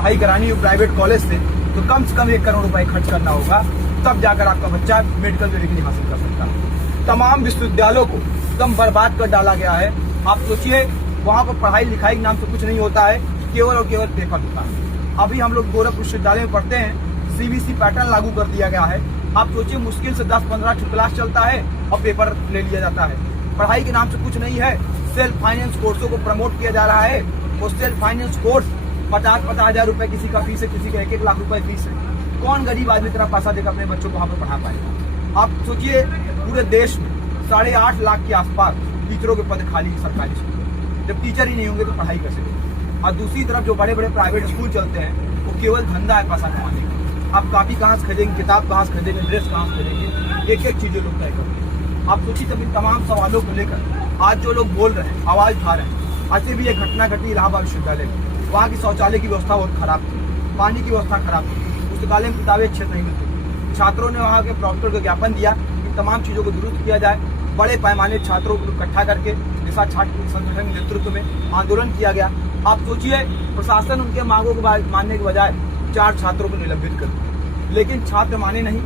पढ़ाई करानी हो प्राइवेट कॉलेज से तो कम से कम 1 करोड़ रुपए खर्च करना होगा, तब जाकर आपका बच्चा मेडिकल में डिग्री हासिल कर सकता है। तमाम विश्वविद्यालयों को एकदम बर्बाद कर डाला गया है। आप सोचिए वहाँ पर पढ़ाई लिखाई के नाम से कुछ नहीं होता है, केवल और केवल पेपर होता है। अभी हम लोग गोरखपुर विश्वविद्यालय में पढ़ते हैं, CBSE पैटर्न लागू कर दिया गया है। आप सोचिए मुश्किल से 10-15 क्लास चलता है और पेपर ले लिया जाता है। पढ़ाई के नाम से कुछ नहीं है। सेल्फ फाइनेंस कोर्सों को प्रमोट किया जा रहा है। वो सेल्फ फाइनेंस कोर्स 50-50 हजार रुपए किसी का फीस है, किसी का 1-1 लाख रुपए फीस है। कौन गरीब आदमी इतना पैसा देकर अपने बच्चों को वहाँ पर पढ़ा पाएगा? आप सोचिए पूरे देश में 8.5 लाख के आसपास टीचरों के पद खाली सरकारी स्कूल में। जब टीचर ही नहीं होंगे तो पढ़ाई कैसे होगी? और दूसरी तरफ जो बड़े बड़े प्राइवेट स्कूल चलते हैं वो केवल धंधा है पैसा कमाने का। आप कॉपी कहाँ से खरीदेंगे, किताब कहाँ से खरीदेंगे, ड्रेस कहाँ से खरीदेंगे, एक चीजें लोग तय करते हैं। आप सोचिए तब इन तमाम सवालों को लेकर आज जो लोग बोल रहे हैं, आवाज उठा रहे हैं। आज से भी एक घटना घटी इलाहाबाद विश्वविद्यालय में। वहाँ की शौचालय की व्यवस्था बहुत खराब थी, पानी की व्यवस्था खराब थी, पुस्तकालय में किताबें अच्छे नहीं मिलती। छात्रों ने वहाँ के प्रोफेसर को ज्ञापन दिया कि तमाम चीजों को दुरुस्त किया जाए। बड़े पैमाने छात्रों को इकट्ठा करके निशा छात्र संगठन के नेतृत्व में आंदोलन किया गया। आप सोचिए प्रशासन उनके मांगों को मानने के बजाय 4 छात्रों को निलंबित कर दिया, लेकिन छात्र माने नहीं।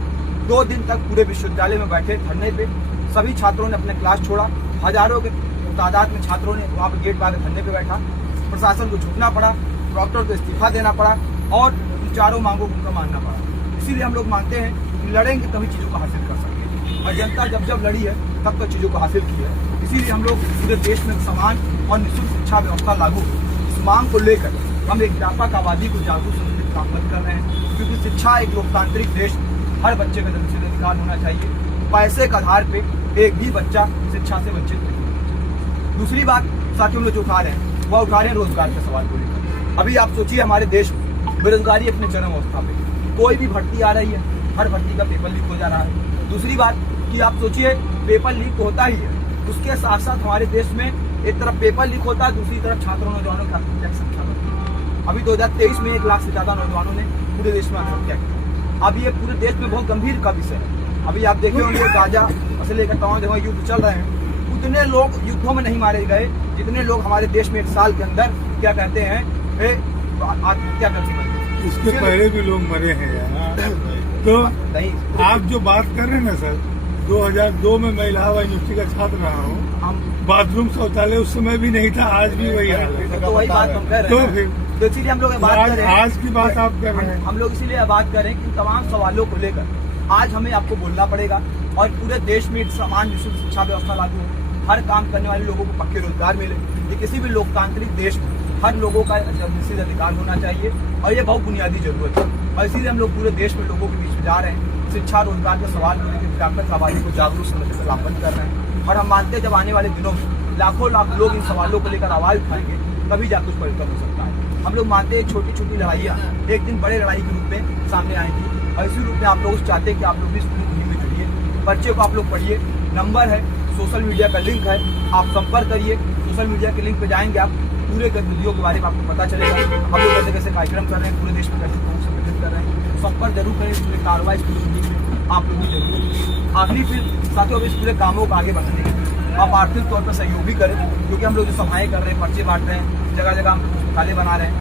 2 दिन तक पूरे विश्वविद्यालय में बैठे धरने पे। सभी छात्रों ने अपने क्लास छोड़ा। हजारों के तादाद में छात्रों ने वहाँ पर गेट बाहर धरने पे बैठा। प्रशासन को झुकना पड़ा, प्रोक्टर को इस्तीफा देना पड़ा और इन चारों मांगों को मानना पड़ा। इसीलिए हम लोग मानते हैं कि लड़ेंगे तभी चीजों को हासिल कर सकते, और जनता जब जब लड़ी है तब तक चीजों को हासिल की है। इसीलिए हम लोग पूरे देश में समान और निःशुल्क शिक्षा व्यवस्था लागू इस मांग को लेकर हम एक व्यापक आबादी को जागरूक काम कर रहे हैं, क्योंकि शिक्षा एक लोकतांत्रिक देश, हर बच्चे का जन्मसिद्ध अधिकार होना चाहिए। पैसे के आधार पे एक भी बच्चा शिक्षा से वंचित नहीं। दूसरी बात साथियों लोग जो उठा रहे हैं वह उठा रहे हैं रोजगार के सवाल को लेकर। अभी आप सोचिए हमारे देश में बेरोजगारी अपने चरम अवस्था पे, कोई भी भर्ती आ रही है, हर भर्ती का पेपर लीक हो जा रहा है। दूसरी बात कि आप सोचिए पेपर लीक होता ही है, उसके साथ साथ हमारे देश में एक तरफ पेपर लीक होता है, दूसरी तरफ छात्रों नौजवानों की आत्महत्या की संख्या बढ़ती है। अभी 2023 में 1 लाख से ज्यादा नौजवानों ने पूरे देश में आत्महत्या की। अब ये पूरे देश में बहुत गंभीर का विषय है। अभी आप देखे होंगे गाजा से लेकर तमाम जगह युद्ध चल रहे हैं, उतने लोग युद्धों में नहीं मारे गए जितने लोग हमारे देश में 1 साल के अंदर क्या कहते हैं आत्महत्या करके मरे। इसके पहले भी लोग मरे हैं यार। तो नहीं, आप जो बात कर रहे हैं ना सर, 2002 में मैं इलाहाबाद यूनिवर्सिटी का छात्र रहा हूँ। बाथरूम शौचालय उस समय भी नहीं था, आज भी वही हाल है। तो वही बात हम कर रहे हैं। फिर तो इसीलिए हम लोग बात कर रहे हैं, आज की बात आप कर रहे हैं। हम लोग इसीलिए बात कर रहे हैं कि तमाम सवालों को लेकर आज हमें आपको बोलना पड़ेगा और पूरे देश में एक समान निःशुल्क शिक्षा व्यवस्था लागू हो, हर काम करने वाले लोगों को पक्के रोजगार मिले। ये किसी भी लोकतांत्रिक देश में हर लोगों का निश्चित अधिकार होना चाहिए और ये बहुत बुनियादी जरूरत है। और इसीलिए हम लोग पूरे देश में लोगों के बीच में जा रहे हैं, शिक्षा रोजगार के सवाल को लेकर व्यापक आबादी को जागरूक समझने का लाभन कर रहे हैं। और हम मानते हैं जब आने वाले दिनों में लाखों लाख लोग इन सवालों को लेकर आवाज उठाएंगे तभी जाकर कुछ परिवर्तन हो सकता है। हम लोग मानते हैं छोटी छोटी लड़ाइयाँ एक दिन बड़े लड़ाई के रूप में सामने आएंगी, और इसी रूप में आप लोग चाहते हैं कि आप लोग भी इस मुहिम में जुड़िए। पर्चे को आप लोग पढ़िए, नंबर है, सोशल मीडिया का लिंक है, आप संपर्क करिए। सोशल मीडिया के लिंक पे जाएंगे आप, पूरे गतिविधियों के बारे में आपको पता चलेगा। हम लोग कैसे कैसे कार्यक्रम कर रहे हैं, पूरे देश में कैसे संगठित कर रहे हैं। संपर्क जरूर करें, पूरे कार्रवाई में आप लोग भी जरूर। आखिरी फिर साथियों इस पूरे कामों को आगे बढ़ाने के लिए आप आर्थिक तौर पर सहयोग भी करें, क्योंकि हम लोग जो सभाएं कर रहे हैं, पर्चे बांट रहे हैं, जगह जगह हम पुस्तकालय बना रहे हैं।